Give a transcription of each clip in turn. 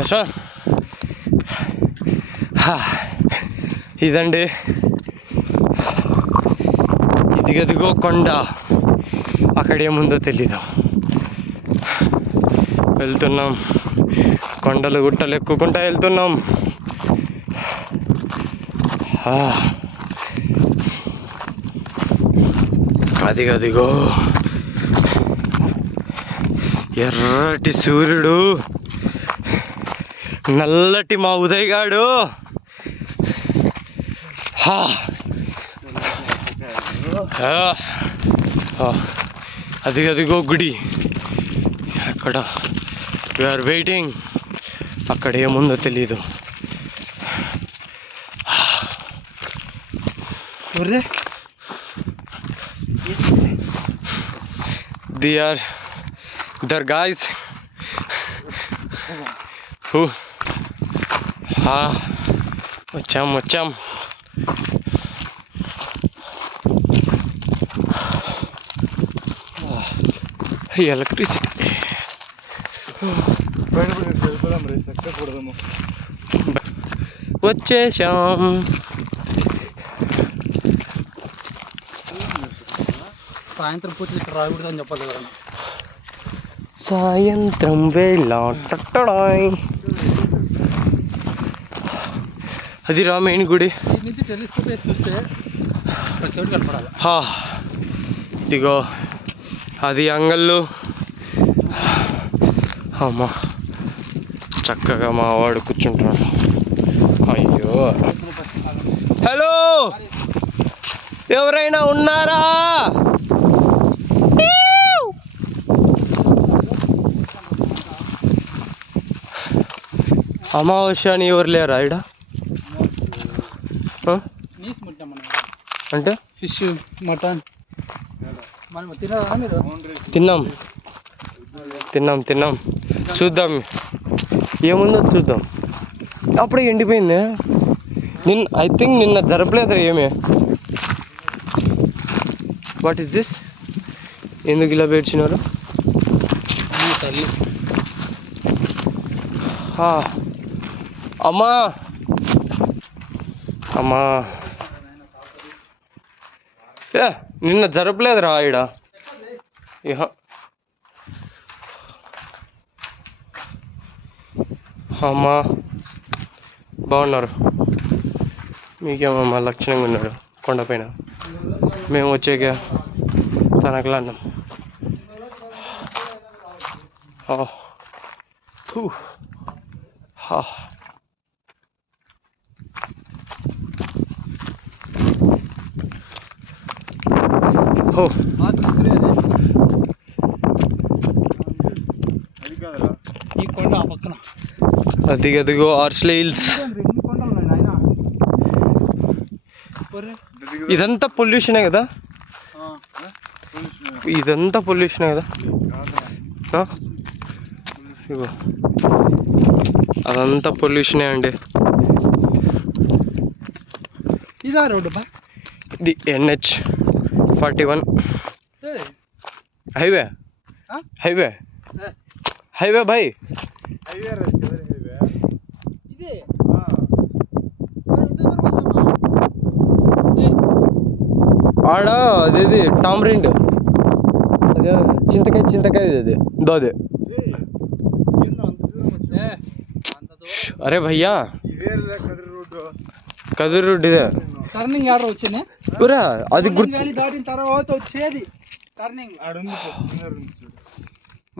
ఎట్లా ఇదండి, ఇదిగదిగో కొండ, అక్కడేముందో తెలీదు. వెళ్తున్నాం, కొండలు గుట్టలు ఎక్కుకుంటా వెళ్తున్నాం. అదిగదిగో ఎర్రటి సూర్యుడు, నల్లటి మా ఉదయ్ గాడు. అదిగదిగో గుడి, అక్కడ వీఆర్ వెయిటింగ్. అక్కడ ఏముందో తెలీదు. They are the guys who వచ్చాం. ఎలక్ట్రిసిటీ వచ్చేసాం. సాయంత్రం పూట ఇక్కడ రాకూడదని చెప్పాలి ఎవరన్నా. సాయంత్రం వేళ అది రామేణి గుడి నుంచి టెలిస్కోప్ వేసి చూస్తే చోటు కనపడాలి. ఇదిగో అది అంగళ్ళు. అమ్మా, చక్కగా మా వాడు కూర్చుంటున్నాడు. అయ్యో, హలో, ఎవరైనా ఉన్నారా? అమావాస్య అని ఎవరు లేరా ఈడ? అంటే ఫిష్, మటన్ తిన్నాం. చూద్దాం ఏముందో చూద్దాం. అప్పుడే ఎండిపోయింది. ఐ థింక్ నిన్న జరపలేదు ఏమే. What is this? ఎందుకు ఇలా పేర్చినారు? అమ్మా నిన్న జరపలేదురా ఈడ. అమ్మా బాగున్నారు. మీకేమమ్మా లక్షణంగా ఉన్నాడు కొండపైన. మేము వచ్చాక తనకలా అన్నాం. ఈ కొండ ఆ పక్కన అదిగదిగో ఆర్స్లీ హిల్స్. ఇదంతా పొల్యూషనే కదా? ఇదంతా పొల్యూషనే కదా? ఇగో అదంతా పొల్యూషనే అండి. ఇదా రోడ్డు? ఇది NH41 హైవే. హైవే భాయ్. ఆడ అదేది టామరిండ్, అదే చింతకాయ అది దోదే. అరే భయ్యా, కదిరి రోడ్ ఇదే. టర్నింగ్ ఆర్డర్ వచ్చింది. అది దాటిన తర్వాత వచ్చేది టర్నింగ్.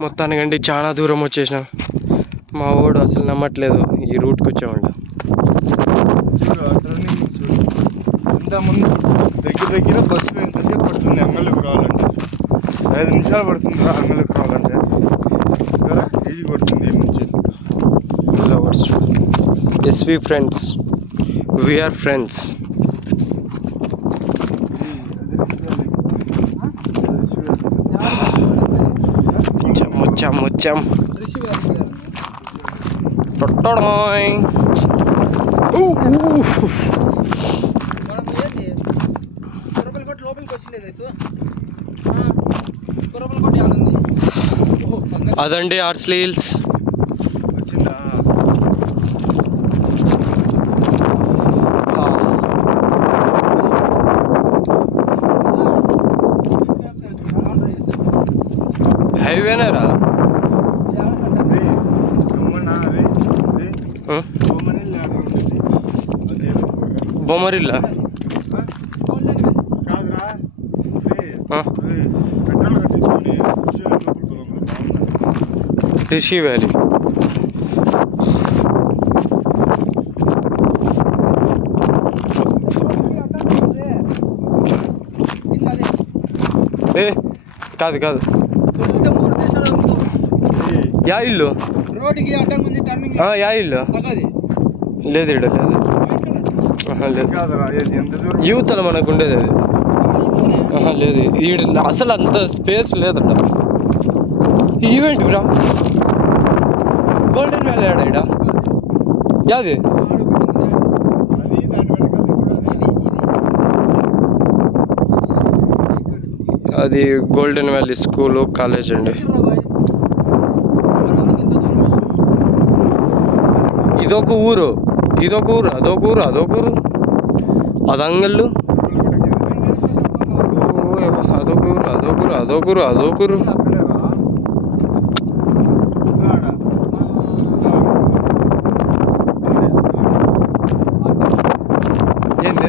మొత్తానికంటే చాలా దూరం వచ్చేసినాం. మా వాడు అసలు నమ్మట్లేదు ఈ రూట్కి వచ్చామంట. ఇంతకుముందు దగ్గర బస్సు ఎంతసేపు పడుతుంది అంగళ్ళకి రావాలంటే? 5 నిమిషాలు పడుతుంది అంగళ్ళకి రావాలంటే. ఈజీ పడుతుంది నుంచి. Lovers, SV friends, we are friends. వచ్చాం. అదండి ఆర్స్లీ హిల్స్. బొమ్మరిల్లా కాదురా పెట్రోల్ కట్టించుకొని రిషి వ్యాలీ ఏ కాదు కాదు యా ఇల్లు రోడ్డుకి అడ్డం ఉంది టర్నింగ్ యా ఇల్లు తగ్గది లేదు ఈడ లేదు లేదు కాదురా ఎంత దూరం యూతల మనకు ఉండేది అది లేదు ఈడ అసలు అంత స్పేస్ లేదట ఈవెంట్ రా గోల్డెన్ వ్యాలీ ఆడ ఈడ యాది అది దాని వెనకాల అది గోల్డెన్ వ్యాలీ స్కూలు కాలేజ్ అండి ఇదొక ఊరు అదొక ఊరు అది అంగళ్ళు అదొక ఊరు ఏంది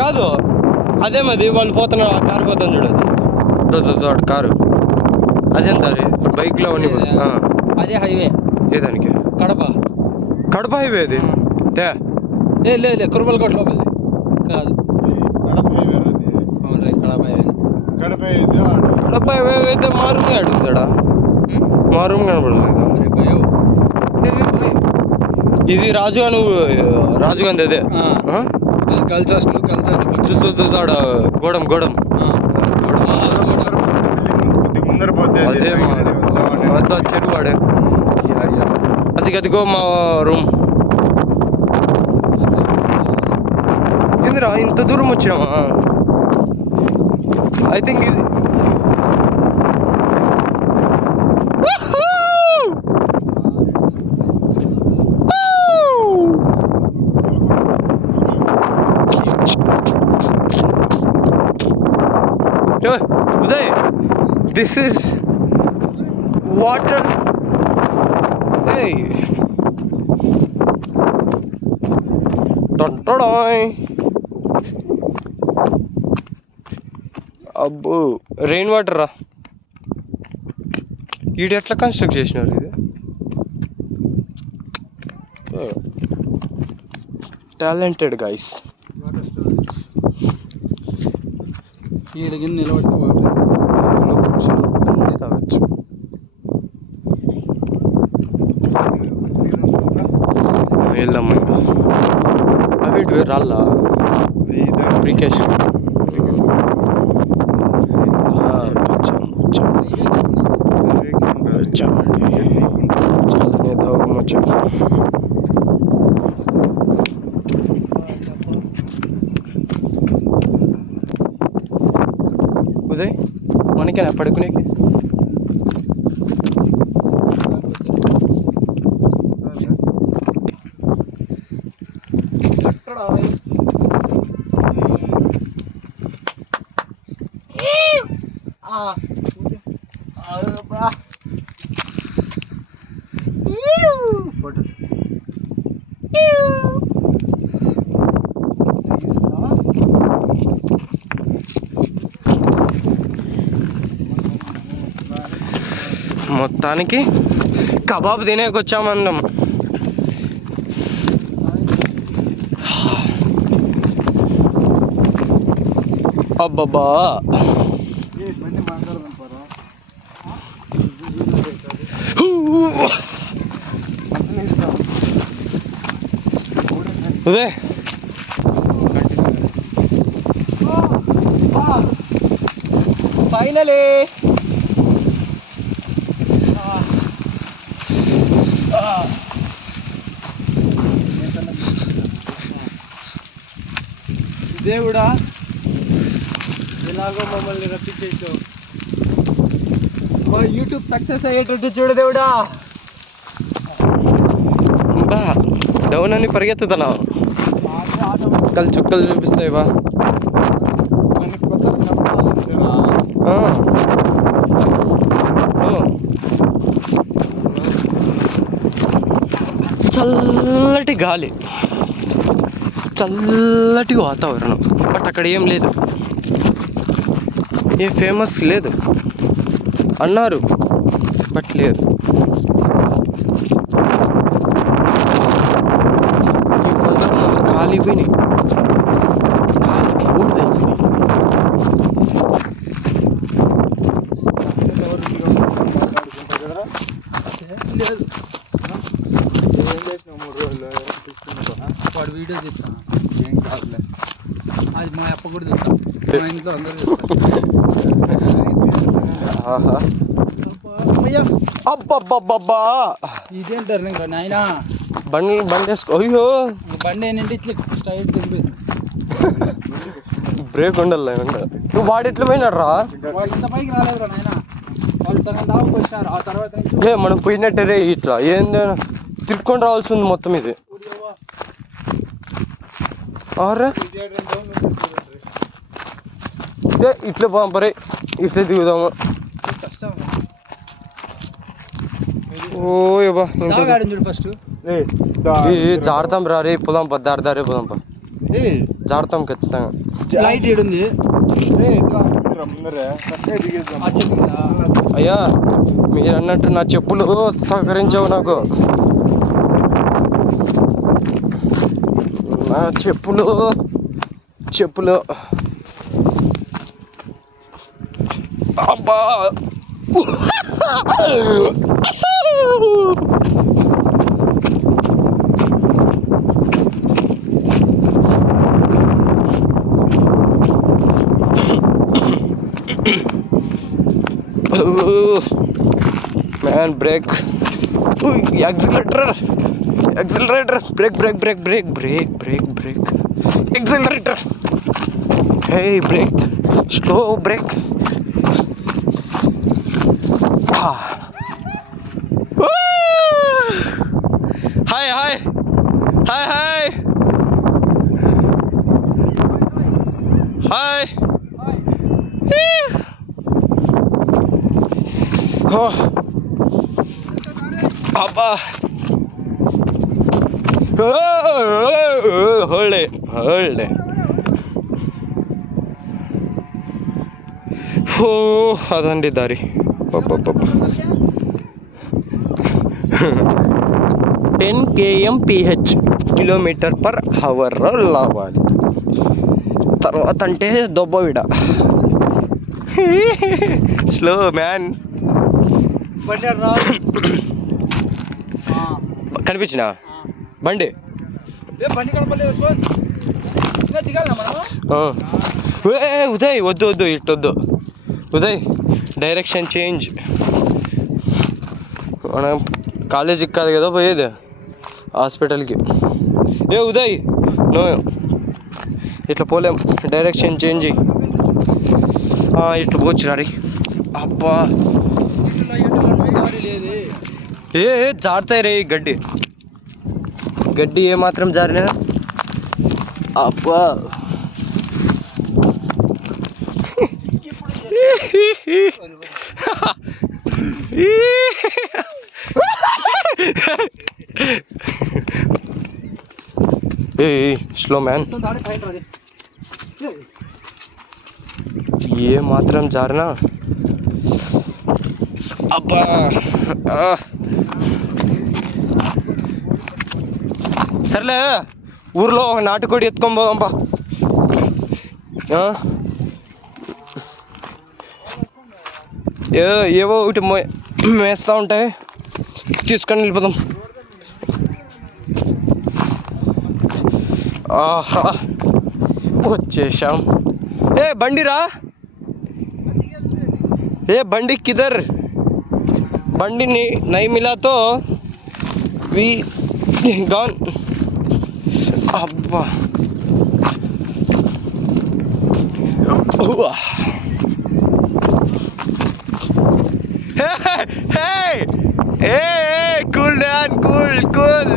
కాదు అదేమది వాళ్ళు పోతున్నారు ఆ కారు పోతాను చూడదు కారు అదేంత ఇప్పుడు బైక్లో అవన్నీ అదే హైవే ఏదానికి కడప హైవే అది లేదు కురుమలకోట లోపల కాదు అవును కడప కడప హైవే అయితే మారుమే అడుగుతాడా మారుము కనపడలేదు ఇది రాజుగాంధీ అదే గర్ల్స్ హాస్టల్ ఆడ గోడం ముందర పోతే అదే మా చెరువు ఆడే అదిగో మా రూమ్ ఏందిరా ఇంత దూరం వచ్చినామా ఐ థింక్ ఇది ఉదయ్ దిస్ ఇస్ వాటర్ అబ్బో రెయిన్ వాటర్ రా ఈడు ఎట్లా కన్స్ట్రక్ట్ చేసినారు ఇది టాలెంటెడ్ గైస్ ఈడకి నిలబడితే వాటర్ అన్నీ తాగొచ్చు వెళ్దాం అవి ఇటు రాళ్ళ ప్రికాషన్ చాలానే దూరం వచ్చాం ఉదయ్ మనకేనా పడుకునేకి మొత్తానికి కబాబ్ తినేకి వచ్చామన్నాం. అబ్బబ్బా ఉదయ్ ఫైనలీ దేవుడా ఎలాగో మమ్మల్ని రప్పించేసావు. మా యూట్యూబ్ సక్సెస్ అయ్యేటట్టు చూడు దేవుడా. బా డౌన్ అని పరిగెత్తుతున్నావు. చుక్కలు చూపిస్తాయి బా. చల్లటి గాలి, చల్లటి వాతావరణం. బట్ అక్కడ ఏం లేదు, ఏ ఫేమస్ లేదు అన్నారు, బట్ లేదు. ఈ కొండలు కాలిపోయినాయి, కాలి బూడిద అయిపోయినాయి. లేదు ఏం చేసినావు 3 రోజులు తీసుకున్నా వాడు వీడియో తీస్తాను. ఏం కాదులే. అది మా అప్ప కూడా చూస్తాను, మా ఇంట్లో అందరూ చూస్తారు. ఆహా, అమ్మయ్య, అబ్బబ్బబ్బబ్బా, ఇదేం టర్నింగ్ నాయన. బండి వేసుకో. అయ్యో, బండి ఏంటంటే ఇట్లా స్ట్రైట్ దింపేది. బ్రేక్ ఉండాలి. నువ్వు వాడు ఎట్లా పోయినాడు రా? వాళ్ళు ఇంత పైకి రాలేదురా నాయన, వాళ్ళు సగం దాకా వచ్చినారు. ఆ తర్వాత ఏ మనం పోయినట్టే రే, ఇట్లా ఏంది తిరుక్కొని రావాల్సి ఉంది మొత్తం ఇది. ఆరే ఇట్లా పంపరే, ఇట్లా దిగుదాము. కష్టం. ఓ యబ్బా, దాగాడని చూడు ఫస్ట్. జాడతాం రా రే, పోదాంపా, దారి పోదాంపా, జాడతాం ఖచ్చితంగా. లైట్ ఏడుంది ముందరే దిగేద్దాం. ఆ చెట్టు కింద. అయ్యా మీరు అన్నట్టు నా చెప్పులు సహకరించావు నాకు, నా చెప్పులు అబ్బా. Man brake, accelerator, brake, accelerator, hey brake, slow brake. Hi అబ్బా, హోల్డే ఓ అదండి దారి. 10 kmph km/h లావాలి. తర్వాత అంటే దొబ్బవిడ. Slow man. కనిపించిన బండి కనపడలేదు. దిగాల ఉదయ్, వద్దు ఇట్టొద్దు ఉదయ్, డైరెక్షన్ చేంజ్. మనం కాలేజీకి కాదు కదా పోయేది, హాస్పిటల్కి. ఉదయ్ నో, ఇట్లా పోలేం, డైరెక్షన్ చేంజ్ అయ్యి ఇట్లా పోవచ్చు రారి. అబ్బా జారుతాయి రే, గడ్డి ఏమాత్రం జారినా. అబ్బా స్లో మ్యాన్, ఏ మాత్రం జారినా. అబ్బా సర్లే, ఊర్లో ఒక నాటుకోడి ఎత్తుకొని పోదాంపా. ఏవో ఒకటి మేస్తూ ఉంటాయి, తీసుకొని వెళ్ళిపోదాం. ఆహా వచ్చేసాం. బండిరా, బండి కిదర్, బండిని నై మిలాతో వి గాన్. అబ్బా కూల్ డాన్, కూల్.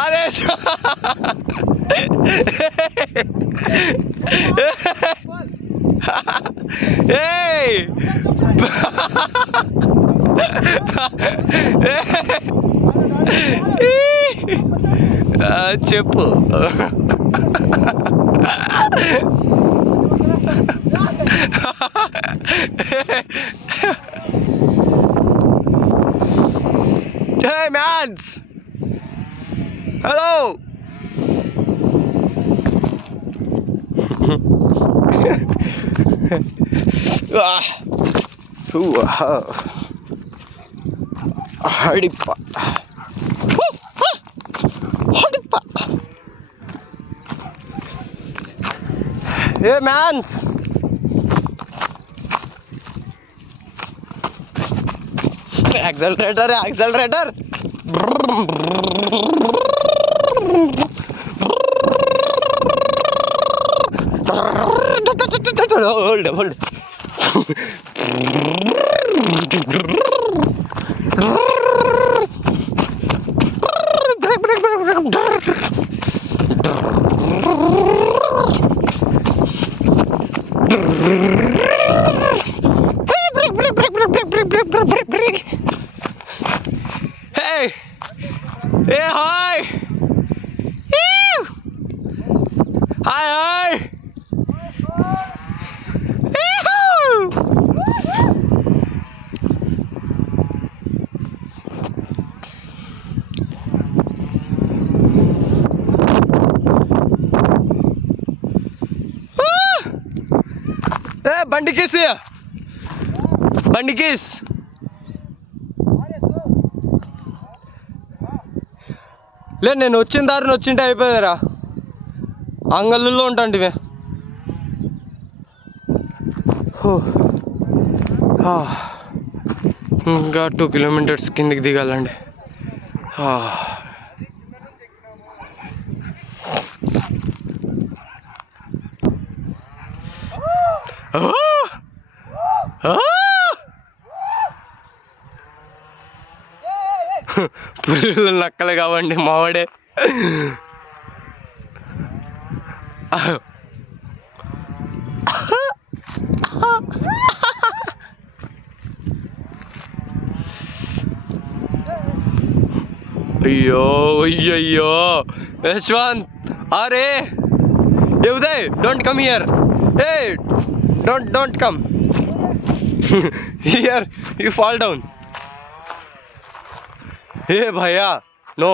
అరే ఏయ్ చెప్పు. Hey mans! Hello! Hadipa. Hadipa. Hey mans! Accelerator, accelerator. Hold, hold. Hey! Hey, hi! Ew! Hi, hi! Ew! Hey, బండి కేసు బండి కేస్ లేదు, నేను వచ్చిన దారిని వచ్చింటే అయిపోయారా. అంగళ్ళుల్లో ఉంటాండి ఇవే. ఇంకా 2 కిలోమీటర్స్ కిందికి దిగాలండి. పురుగులు నక్కలు కావండి మావాడే. అయ్యో అయ్యయ్యో యశ్వంత్, అరే ఏ ఉదయ్, డోంట్ కమ్ హియర్. ఏ don't come here, you fall down. ఏ భయ్యా నో.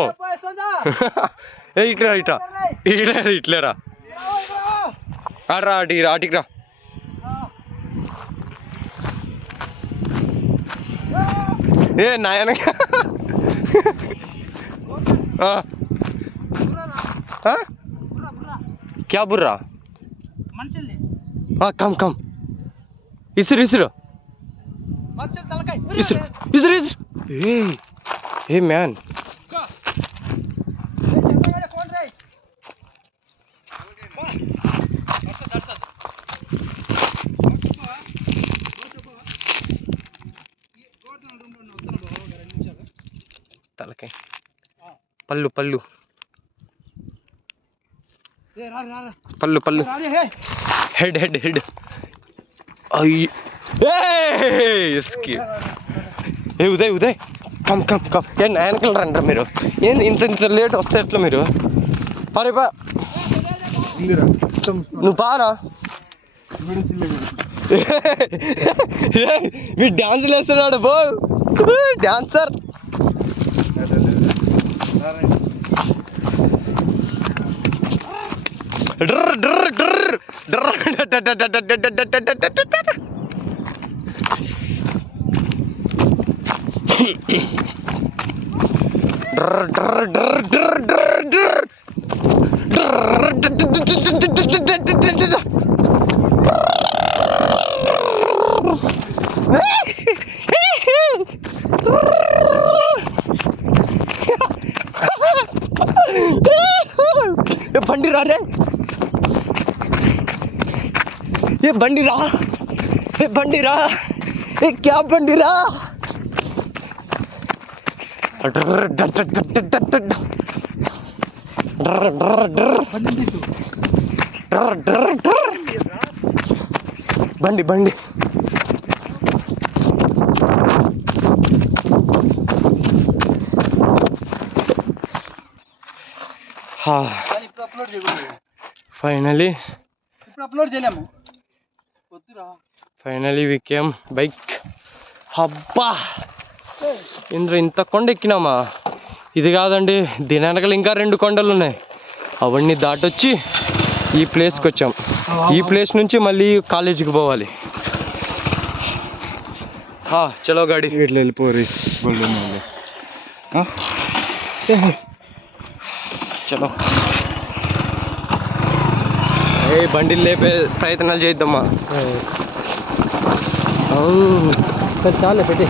ఏ ఇట్లా ఇట్లా ఇట్లా ఇట్లేరా, ఆడరా ఆటికి ఆటికి రా. ఏ నాయన क्या बुर्रा कम कम इसर इसर इसर इसर इसर हे मैन तलकाय पल्लू पल्लू पल्लू पल्लू हेड हेड हेड इसकी ఏ Uday Uday come come come. ఏ నాయనకలు రండి మీరు. ఏంది ఇంత ఇంత లేట్ వస్తే ఎట్లా మీరు? పరే బా నువ్వు బారా. మీరు డ్యాన్సులు వేస్తున్నాడు బో, డ్యాన్సర్. డ్ర డ్ర డ్ర డ్ర బండి రా రే, ये बंडी रहा, ये बंडी रहा, ये क्या बंडी रहा? బండి బండి. ఇప్పుడు అప్లోడ్ చేయకూడదు. ఫైనలీ ఇప్పుడు అప్లోడ్ చేయలేము. వద్దురా. Finally we came bike. అబ్బా ఇంద్ర ఇంత కొండ ఎక్కినామా? ఇది కాదండి, దీని వెనకాల ఇంకా 2 కొండలు ఉన్నాయి. అవన్నీ దాటొచ్చి ఈ ప్లేస్కి వచ్చాం. ఈ ప్లేస్ నుంచి మళ్ళీ కాలేజీకి పోవాలి. చలో గాడి. ఇట్లా వెళ్ళిపోరు చలో. బండిలు లేపే ప్రయత్నాలు చేద్దామా? చాలే పెట్టి